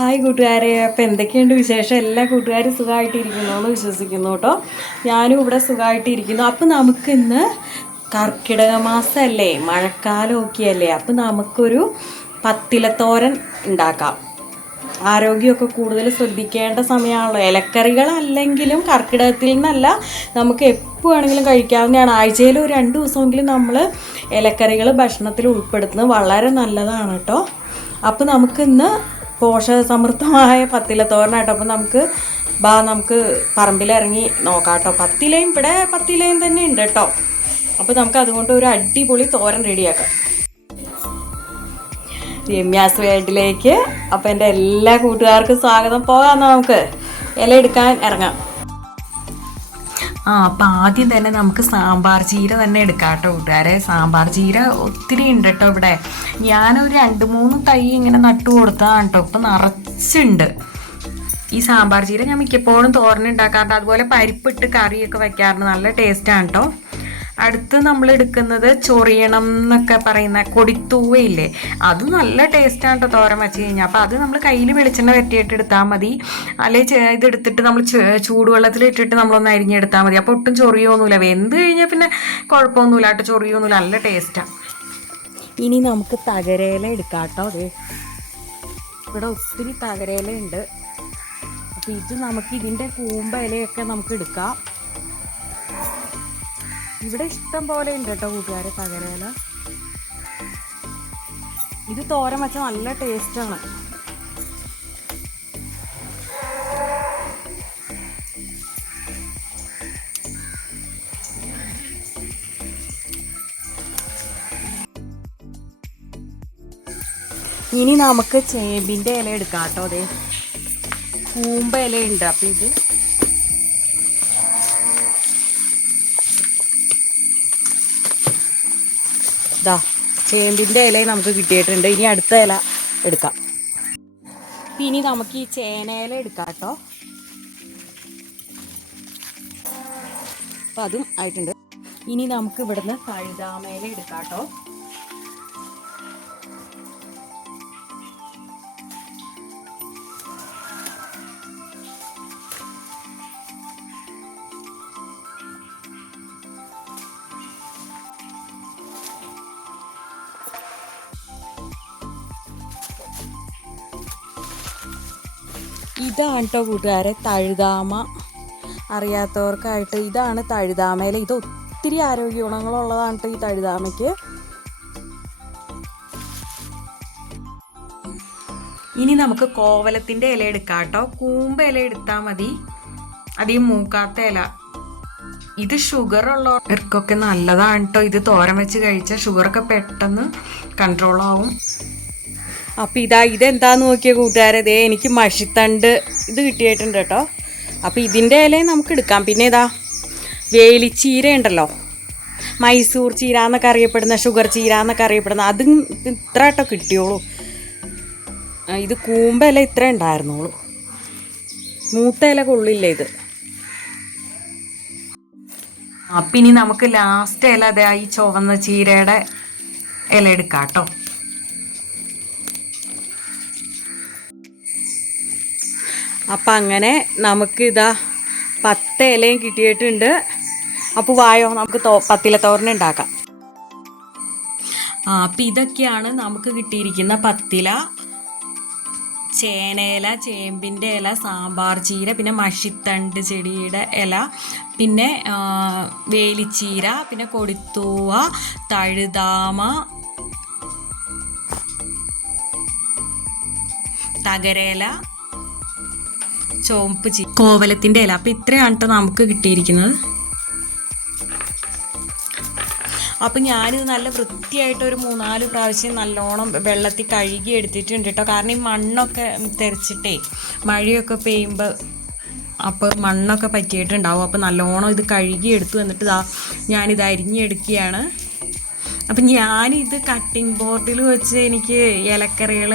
Hi കൂട്ടുകാരെ, അപ്പോൾ എന്തൊക്കെയുണ്ട് വിശേഷം? എല്ലാ കൂട്ടുകാരും സുഖമായിട്ടിരിക്കുന്നു എന്ന് വിശ്വസിക്കുന്നു കേട്ടോ. ഞാനും ഇവിടെ സുഖമായിട്ടിരിക്കുന്നു. അപ്പോൾ നമുക്കിന്ന് കർക്കിടക മാസമല്ലേ, മഴക്കാലമൊക്കെ അല്ലേ, അപ്പോൾ നമുക്കൊരു പത്തിലത്തോരൻ ഉണ്ടാക്കാം. ആരോഗ്യമൊക്കെ കൂടുതൽ ശ്രദ്ധിക്കേണ്ട സമയമാണല്ലോ. ഇലക്കറികളല്ലെങ്കിലും കർക്കിടകത്തിൽ നിന്നല്ല, നമുക്ക് എപ്പോൾ വേണമെങ്കിലും കഴിക്കാവുന്നതാണ്. ആഴ്ചയിൽ ഒരു 2 ദിവസമെങ്കിലും നമ്മൾ ഇലക്കറികൾ ഭക്ഷണത്തിൽ ഉൾപ്പെടുത്തുന്നത് വളരെ നല്ലതാണ് കേട്ടോ. അപ്പോൾ നമുക്കിന്ന് പോഷകസമൃദ്ധമായ പത്തിലത്തോരനായിട്ടോ. അപ്പോൾ നമുക്ക് പറമ്പിലിറങ്ങി നോക്കാം കേട്ടോ. പത്തിലയും തന്നെ ഉണ്ട് കേട്ടോ. അപ്പോൾ നമുക്ക് അതുകൊണ്ട് ഒരു അടിപൊളി തോരൻ റെഡിയാക്കാം. രമ്യാസ് വേൾഡിലേക്ക് അപ്പോൾ എൻ്റെ എല്ലാ കൂട്ടുകാർക്കും സ്വാഗതം. പോകാം, നമുക്ക് ഇല എടുക്കാൻ ഇറങ്ങാം. അപ്പം ആദ്യം തന്നെ നമുക്ക് സാമ്പാർ ചീര തന്നെ എടുക്കാം കേട്ടോ കൂട്ടുകാരെ. സാമ്പാർ ചീര ഒത്തിരി ഉണ്ട് കേട്ടോ ഇവിടെ. ഞാനൊരു 2-3 തൈ ഇങ്ങനെ നട്ടു കൊടുത്തതാണ് കേട്ടോ. ഇപ്പം നിറച്ചുണ്ട് ഈ സാമ്പാർ ചീര. ഞാൻ മിക്കപ്പോഴും തോരൻ ഉണ്ടാക്കാറുണ്ട്, അതുപോലെ പരിപ്പിട്ട് കറിയൊക്കെ വയ്ക്കാറുണ്ട്. നല്ല ടേസ്റ്റാണ് കേട്ടോ. അടുത്ത് നമ്മൾ എടുക്കുന്നത് ചൊറിയണം എന്നൊക്കെ പറയുന്ന കൊടിത്തൂവയില്ലേ, അത് നല്ല ടേസ്റ്റാണ് കേട്ടോ തോരൻ വെച്ച് കഴിഞ്ഞാൽ. അപ്പോൾ അത് നമ്മൾ കയ്യിൽ വെളിച്ചെണ്ണ വെട്ടിയിട്ട് എടുത്താൽ മതി. അല്ലെങ്കിൽ ഇതെടുത്തിട്ട് നമ്മൾ ചൂടുവെള്ളത്തിൽ ഇട്ടിട്ട് നമ്മളൊന്ന് അരിഞ്ഞെടുത്താൽ മതി. അപ്പോൾ ഒട്ടും ചൊറിയൊന്നുമില്ല. വെന്ത് കഴിഞ്ഞാൽ പിന്നെ കുഴപ്പമൊന്നുമില്ല കേട്ടോ, ചൊറിയൊന്നുമില്ല, നല്ല ടേസ്റ്റാണ്. ഇനി നമുക്ക് തകരയില എടുക്കാം കേട്ടോ. അതെ, ഇവിടെ ഒത്തിരി തകരയില ഉണ്ട്. അപ്പോൾ ഇത് നമുക്ക് ഇതിൻ്റെ കൂമ്പ ഇലയൊക്കെ നമുക്ക് എടുക്കാം. ഇവിടെ ഇഷ്ടം പോലെ ഉണ്ട് കേട്ടോ കൂട്ടുകാരെ തകരയില. ഇത് തോരൻ വെച്ചാൽ നല്ല ടേസ്റ്റാണ്. ഇനി നമുക്ക് ചേമ്പിൻ്റെ ഇല എടുക്കാം കേട്ടോ. അതെ, കൂമ്പ ഇലയുണ്ട്. അപ്പം ഇത് ചേമ്പിൻ്റെ ഇല നമുക്ക് കിട്ടിയിട്ടുണ്ട്. ഇനി അടുത്ത ഇല എടുക്കാം. ഇനി നമുക്ക് ഈ ചേനയില എടുക്കാം കേട്ടോ. അപ്പം അതും ആയിട്ടുണ്ട്. ഇനി നമുക്ക് ഇവിടുന്ന് കഴുതാമയില എടുക്കാം കേട്ടോ. ഇതാണ് കേട്ടോ കൂട്ടുകാരെ തഴുതാമ. അറിയാത്തവർക്കായിട്ട് ഇതാണ് തഴുതാമയില. ഇത് ഒത്തിരി ആരോഗ്യ ഗുണങ്ങളുള്ളതാണ് കേട്ടോ ഈ തഴുതാമയ്ക്ക്. ഇനി നമുക്ക് കോവലത്തിൻ്റെ ഇല എടുക്കാം കേട്ടോ. കൂമ്പ ഇല എടുത്താൽ മതി, അധികം മൂക്കാത്ത ഇല. ഇത് ഷുഗർ ഉള്ളവർക്കൊക്കെ നല്ലതാണ് കേട്ടോ. ഇത് തോരൻ വെച്ച് കഴിച്ചാൽ ഷുഗറൊക്കെ പെട്ടെന്ന് കൺട്രോളാവും. അപ്പോൾ ഇതെന്താന്ന് നോക്കിയ കൂട്ടുകാരെ, ദേ എനിക്ക് മഷിത്തണ്ട് ഇത് കിട്ടിയിട്ടുണ്ട് കേട്ടോ. അപ്പോൾ ഇതിൻ്റെ ഇലയും നമുക്ക് എടുക്കാം. പിന്നെ വേലിച്ചീര ഉണ്ടല്ലോ, മൈസൂർ ചീര എന്നൊക്കെ അറിയപ്പെടുന്ന, ഷുഗർ ചീര എന്നൊക്കെ അറിയപ്പെടുന്ന, അതും ഇത്ര കേട്ടോ കിട്ടിയോളൂ. ഇത് കൂമ്പ ഇല ഇത്ര ഉണ്ടായിരുന്നോളൂ, മൂത്ത ഇല കൊള്ളില്ല ഇത്. അപ്പം ഇനി നമുക്ക് ലാസ്റ്റ് ഇല അതെ ഈ ചുവന്ന ചീരയുടെ ഇല എടുക്കാം കേട്ടോ. അപ്പം അങ്ങനെ നമുക്ക് 10 ഇലയും കിട്ടിയിട്ടുണ്ട്. അപ്പോൾ വായോ, നമുക്ക് പത്തിലത്തോരൻ ഉണ്ടാക്കാം. അപ്പം ഇതൊക്കെയാണ് നമുക്ക് കിട്ടിയിരിക്കുന്ന പത്തില: ചേനയില, ചേമ്പിൻ്റെ ഇല, സാമ്പാർ ചീര, പിന്നെ മഷിത്തണ്ട് ചെടിയുടെ ഇല, പിന്നെ വേലിച്ചീര, പിന്നെ കൊടിത്തൂവ, തഴുതാമ, തകരയില, ചോമ്പ് കോവലത്തിൻ്റെ ഇല. അപ്പം ഇത്രയാണ് കേട്ടോ നമുക്ക് കിട്ടിയിരിക്കുന്നത്. അപ്പം ഞാനിത് നല്ല വൃത്തിയായിട്ട് ഒരു 3-4 പ്രാവശ്യം നല്ലോണം വെള്ളത്തിൽ കഴുകി എടുത്തിട്ടുണ്ട് കേട്ടോ. കാരണം ഈ മണ്ണൊക്കെ തെറിച്ചിട്ടേ മഴയൊക്കെ പെയ്യുമ്പോൾ അപ്പോൾ മണ്ണൊക്കെ പറ്റിയിട്ടുണ്ടാവും. അപ്പോൾ നല്ലോണം ഇത് കഴുകി എടുത്തു. എന്നിട്ട് ഞാനിത് അരിഞ്ഞെടുക്കുകയാണ്. അപ്പം ഞാനിത് കട്ടിംഗ് ബോർഡിൽ വെച്ച് എനിക്ക് ഇലക്കറികൾ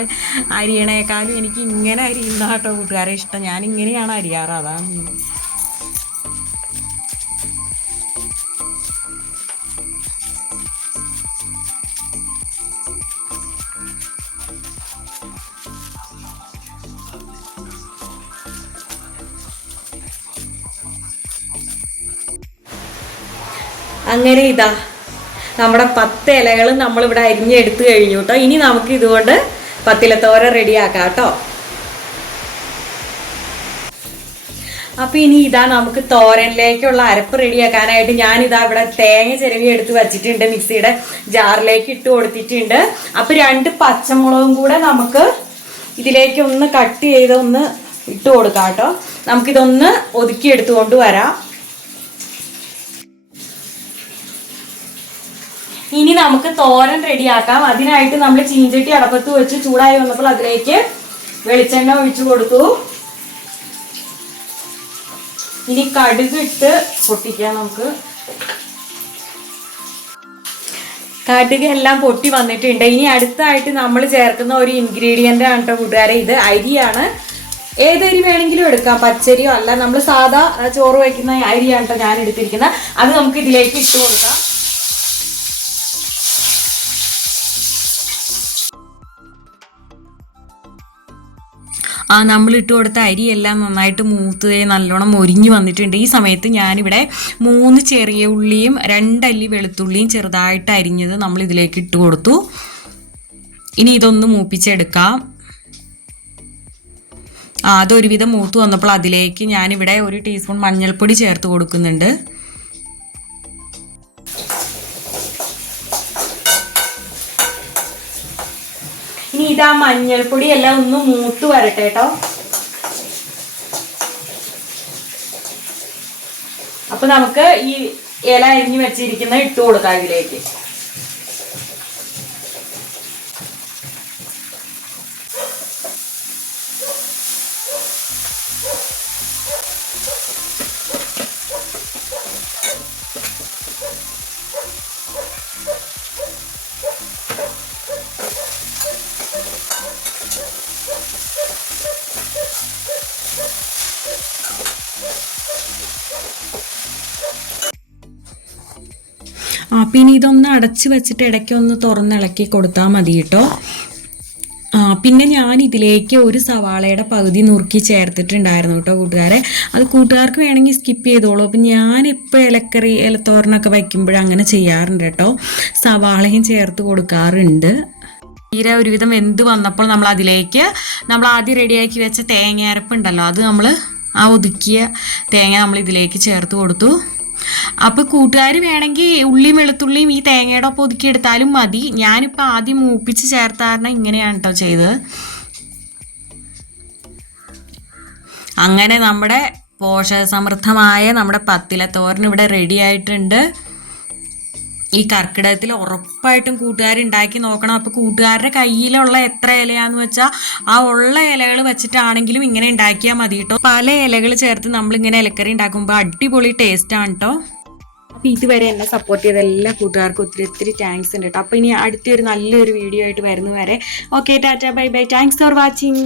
അരിയണേക്കാളും എനിക്ക് ഇങ്ങനെ അരിയുന്ന കേട്ടോ കൂട്ടുകാരെ ഇഷ്ടം. ഞാനിങ്ങനെയാണ് അരിയാറ്, അതാണ്. അങ്ങനെ ഇതാ നമ്മുടെ 10 ഇലകളും നമ്മളിവിടെ അരിഞ്ഞെടുത്ത് കഴിഞ്ഞു കേട്ടോ. ഇനി നമുക്ക് ഇതുകൊണ്ട് പത്തിലത്തോരൻ റെഡിയാക്കാം കേട്ടോ. അപ്പം ഇനി ഇതാ നമുക്ക് തോരനിലേക്കുള്ള അരപ്പ് റെഡിയാക്കാനായിട്ട് ഞാനിതാ ഇവിടെ തേങ്ങ ചിരവി എടുത്ത് വച്ചിട്ടുണ്ട്, മിക്സിയുടെ ജാറിലേക്ക് ഇട്ട് കൊടുത്തിട്ടുണ്ട്. അപ്പം 2 പച്ചമുളകും കൂടെ നമുക്ക് ഇതിലേക്ക് ഒന്ന് കട്ട് ചെയ്ത് ഒന്ന് ഇട്ട് കൊടുക്കാം കേട്ടോ. നമുക്കിതൊന്ന് ഒതുക്കി എടുത്തുകൊണ്ട് വരാം. ഇനി നമുക്ക് തോരൻ റെഡിയാക്കാം. അതിനായിട്ട് നമ്മൾ ചീഞ്ചട്ടി അടപ്പത്ത് വെച്ച് ചൂടായി വന്നപ്പോൾ അതിലേക്ക് വെളിച്ചെണ്ണ ഒഴിച്ചു കൊടുത്തു. ഇനി കടുക് ഇട്ട് പൊട്ടിക്കാം. നമുക്ക് കടുക് എല്ലാം പൊട്ടി വന്നിട്ടുണ്ട്. ഇനി അടുത്തായിട്ട് നമ്മൾ ചേർക്കുന്ന ഒരു ഇൻഗ്രീഡിയൻ്റ് ആണ് കേട്ടോ കൂട്ടുകാരെ. ഇത് അരിയാണ്. ഏതരി വേണമെങ്കിലും എടുക്കാം, പച്ചരിയോ അല്ല, നമ്മൾ സാധാ ചോറ് വയ്ക്കുന്ന അരിയാണ് കേട്ടോ ഞാൻ എടുത്തിരിക്കുന്നത്. അത് നമുക്ക് ഇതിലേക്ക് ഇട്ട് കൊടുക്കാം. നമ്മൾ ഇട്ട് കൊടുത്ത അരിയെല്ലാം നന്നായിട്ട് മൂത്ത് നല്ലോണം മൊരിഞ്ഞ് വന്നിട്ടുണ്ട്. ഈ സമയത്ത് ഞാനിവിടെ 3 ചെറിയ ഉള്ളിയും 2 അല്ലി വെളുത്തുള്ളിയും ചെറുതായിട്ട് അരിഞ്ഞത് നമ്മൾ ഇതിലേക്ക് ഇട്ട് കൊടുത്തു. ഇനി ഇതൊന്ന് മൂപ്പിച്ചെടുക്കാം. അതൊരുവിധം മൂത്ത് വന്നപ്പോൾ അതിലേക്ക് ഞാനിവിടെ 1 ടീസ്പൂൺ മഞ്ഞൾപ്പൊടി ചേർത്ത് കൊടുക്കുന്നുണ്ട്. ഇനി ഇതാ മഞ്ഞൾപ്പൊടി എല്ലാം ഒന്ന് മൂത്ത് വരട്ടെ കേട്ടോ. അപ്പൊ നമുക്ക് ഈ ഇല അരിഞ്ഞു വെച്ചിരിക്കുന്ന ഇട്ട് കൊടുക്കാം ഇതിലേക്ക്. പിന്നെ ഇതൊന്ന് അടച്ച് വെച്ചിട്ട് ഇടയ്ക്ക് ഒന്ന് തുറന്നിളക്കി കൊടുത്താൽ മതി കേട്ടോ. പിന്നെ ഞാൻ ഇതിലേക്ക് 1 സവാളയുടെ പകുതി നുറുക്കി ചേർത്തിട്ടുണ്ടായിരുന്നു കേട്ടോ കൂട്ടുകാരെ. അത് കൂട്ടുകാർക്ക് വേണമെങ്കിൽ സ്കിപ്പ് ചെയ്തോളൂ. അപ്പം ഞാനിപ്പോൾ ഇലത്തോരനൊക്കെ വയ്ക്കുമ്പോഴങ്ങനെ അങ്ങനെ ചെയ്യാറുണ്ട് കേട്ടോ. സവാളയും ചേർത്ത് കൊടുക്കാറുണ്ട്. തീരെ ഒരുവിധം വെന്ത് വന്നപ്പോൾ നമ്മൾ അതിലേക്ക് നമ്മൾ ആദ്യം റെഡിയാക്കി വെച്ച തേങ്ങ അരപ്പുണ്ടല്ലോ, അത് നമ്മൾ ഒതുക്കിയ തേങ്ങ നമ്മൾ ഇതിലേക്ക് ചേർത്ത് കൊടുത്തു. അപ്പോൾ കൂട്ടുകാർ വേണമെങ്കിൽ ഉള്ളിയും വെളുത്തുള്ളിയും ഈ തേങ്ങയുടെ ഒപ്പം ഒതുക്കിയെടുത്താലും മതി. ഞാനിപ്പോൾ ആദ്യം മൂപ്പിച്ച് ചേർത്താരണം ഇങ്ങനെയാണ് കേട്ടോ ചെയ്തത്. അങ്ങനെ നമ്മുടെ പോഷകസമൃദ്ധമായ നമ്മുടെ പത്തിലത്തോരൻ ഇവിടെ റെഡി ആയിട്ടുണ്ട്. ഈ കർക്കിടകത്തിൽ ഉറപ്പായിട്ടും കൂട്ടുകാരുണ്ടാക്കി നോക്കണം. അപ്പോൾ കൂട്ടുകാരുടെ കയ്യിലുള്ള എത്ര ഇലയാന്ന് വെച്ചാൽ ആ ഉള്ള ഇലകൾ വെച്ചിട്ടാണെങ്കിലും ഇങ്ങനെ ഉണ്ടാക്കിയാൽ മതി കേട്ടോ. പല ഇലകൾ ചേർത്ത് നമ്മളിങ്ങനെ ഇലക്കറി ഉണ്ടാക്കുമ്പോൾ അടിപൊളി ടേസ്റ്റാണ് കേട്ടോ. അപ്പോൾ ഇതുവരെ എന്നെ സപ്പോർട്ട് ചെയ്ത എല്ലാ കൂട്ടുകാർക്കും ഒത്തിരി താങ്ക്സ് ഉണ്ട് കേട്ടോ. അപ്പോൾ ഇനി അടുത്തൊരു നല്ലൊരു വീഡിയോ ആയിട്ട് വരുന്നവരെ okay, Tata, bye bye, thanks for watching.